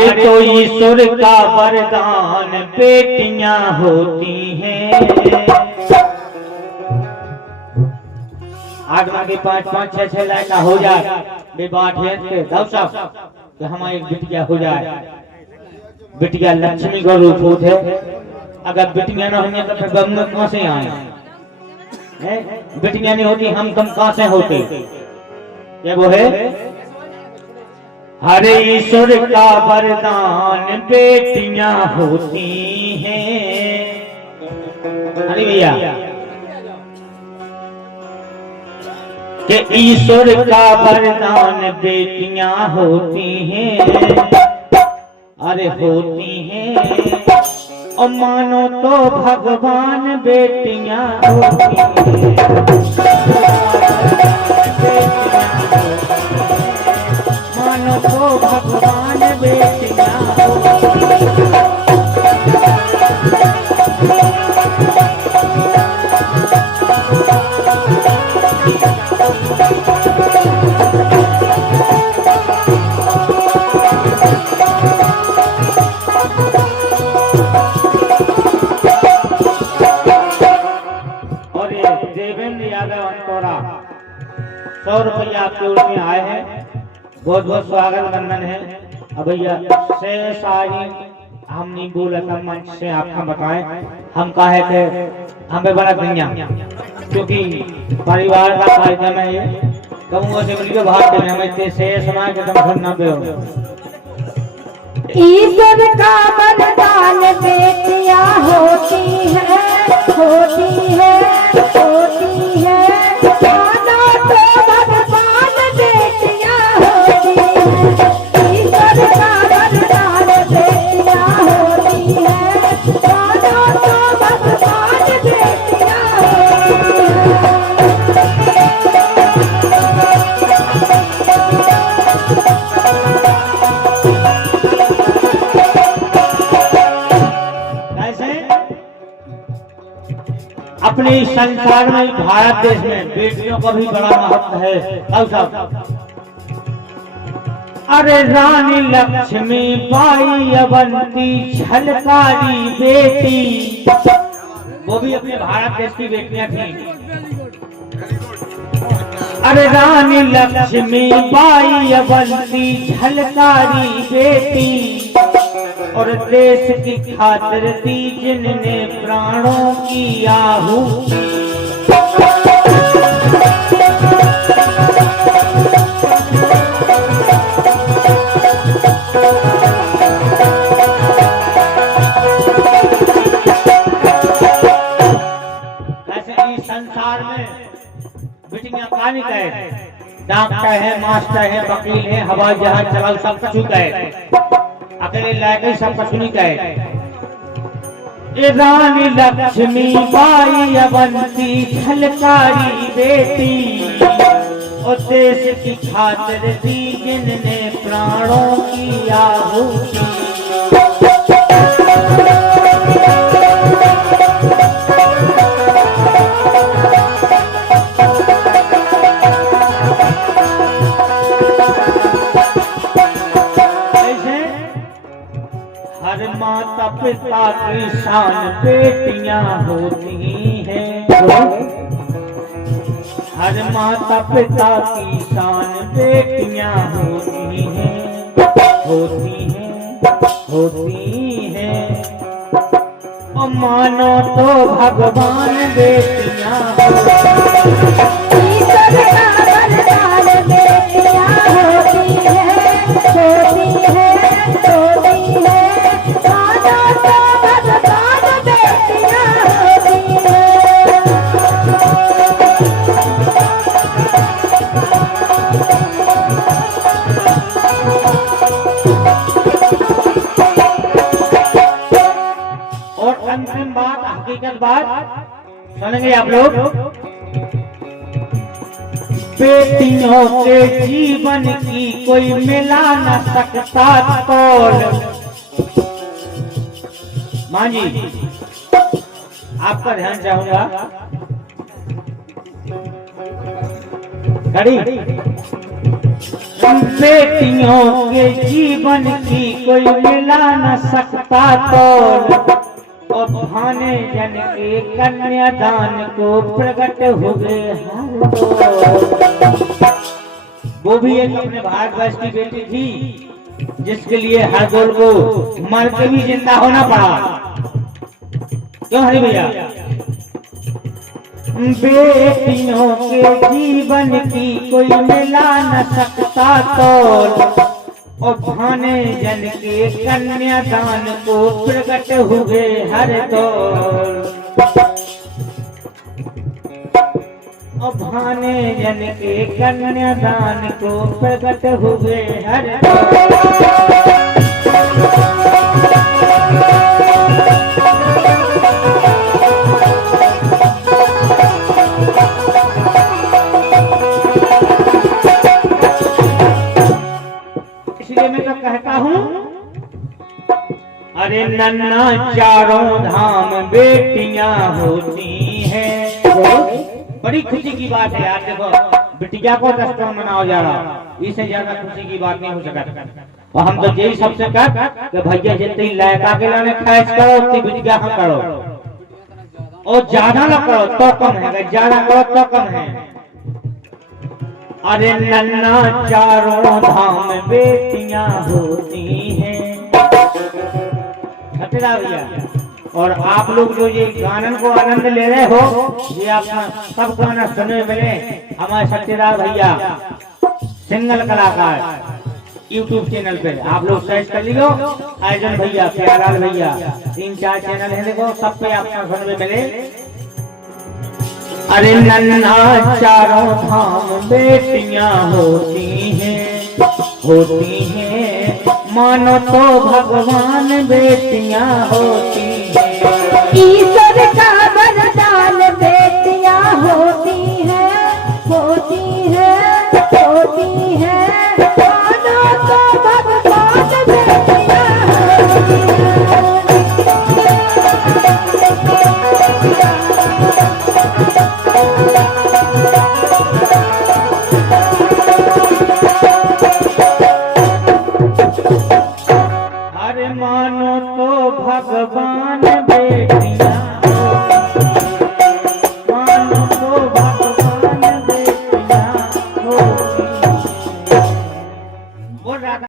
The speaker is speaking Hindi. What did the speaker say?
अरे तो ईश्वर का वरदान बेटियां होती हैं। आगमा के 5-5, 6-6 लाइन हो जाए विवाह कि हमारी बिटिया हो जाए। बिटिया लक्ष्मी का रूप होते है। अगर बिटियां ना होंगी तो फिर बम कहां से आए? बिटियां नहीं होती हम कम कहां से होते? ये वो है हरे ईश्वर का वरदान बेटियां होती हैं। अरे भैया कि ईश्वर का वरदान बेटियां होती हैं। अरे होती हैं और मानो तो भगवान बेटियां होती हैं। मानो तो भगवान बेटियां होती हैं। ₹100 आपके ओर में आए हैं। बहुत बहुत स्वागत वंदन है। अब भैया से सारी हम नहीं बोला था मंच से आपका बताएं हम कहे थे हमें बड़ा गंजा क्योंकि परिवार का कार्यक्रम है ये कहूँगा से मिलकर बाहर देने हमें इतने से समाज के तुम सुनना पे हो। ईश्वर का वरदान बेटियां होती है, होती है, होती है। अपने संसार में भारत देश में बेटियों का भी बड़ा महत्व है। अरे रानी लक्ष्मी बाई अवंती झलकारी बेटी वो भी अपने भारत देश की बेटियां थी। अरे रानी लक्ष्मी बाई अवंती झलकारी बेटी और देश की खातिर दी जिनने प्राणों की आहुति। ऐसे इस संसार में बिटियां कानी कहे डॉक्टर है, मास्टर है, वकील है, हवाई जहाज चलाओ सब कुछ कहे अकेले लायक सब कुछ नहीं कहे। रानी लक्ष्मी बाई अवंती झलकारी बेटी और देश की खातिर दी जिनने प्राणों की आहुति। हर माता पिता की शान बेटियां होती हैं। हर माता पिता की शान बेटियां होती हैं, होती हैं, होती हैं और मानो तो भगवान बेटियां होती हैं। अंतिम बात हकीकत बात सुनेंगे आप लोग। बेटियों के जीवन की कोई मिला न सकता तोल। मां जी आपका ध्यान चाहूंगा। खड़ी बेटियों के जीवन की कोई मिला न सकता तोल, और भाने जन के कन्यादान को प्रकट हुए हर दौर। वो भी एक अपने भारतवर्ष की बेटी थी जिसके लिए हर दौर को मर के भी जिंदा होना पड़ा। क्यों हरी भैया? बेटियों के जीवन की कोई मिला न सकता तोल, और भाने जन के कन्यादान को प्रकट हुए हर दौर। और भाने जन के कन्यादान को प्रकट हुए हर दौर। मैं तो कहता हूँ, अरे नन्ना चारों धाम बेटियां होती हैं। बड़ी खुशी की बात है यार। देखो बिटिया को दस्तों मनाओ जा रहा, इससे ज्यादा खुशी की बात नहीं हो सकती। और हम तो यही सबसे कह कि भैया जितनी लड़का के लाने खर्च करो उतनी बिटिया हम करो, और ज्यादा ना करो तो कम है, ज्यादा करो तो कम है। अरे नन्ना चारों धाम बेटियां होती हैं। भैया, और आप लोग जो ये गानन को आनंद ले रहे हो, ये आप सब गाना सुनने मिले हमारे सत्यदार भैया सिंगल कलाकार YouTube चैनल पे आप लोग सर्च कर लीजिए। अर्जुन भैया, प्यारालाल भैया, 3-4 चैनल है, देखो सब पे आपको सुनने मिले। अरे नन्ना चारों धाम बेटियां होती हैं, होती हैं, मानो तो भगवान बेटियां होती हैं। ईश्वर का वरदान बेटियां होती हैं, होती हैं, होती हैं, मानो तो भगवान बेटियां होती हैं। अरे मानो तो भगवान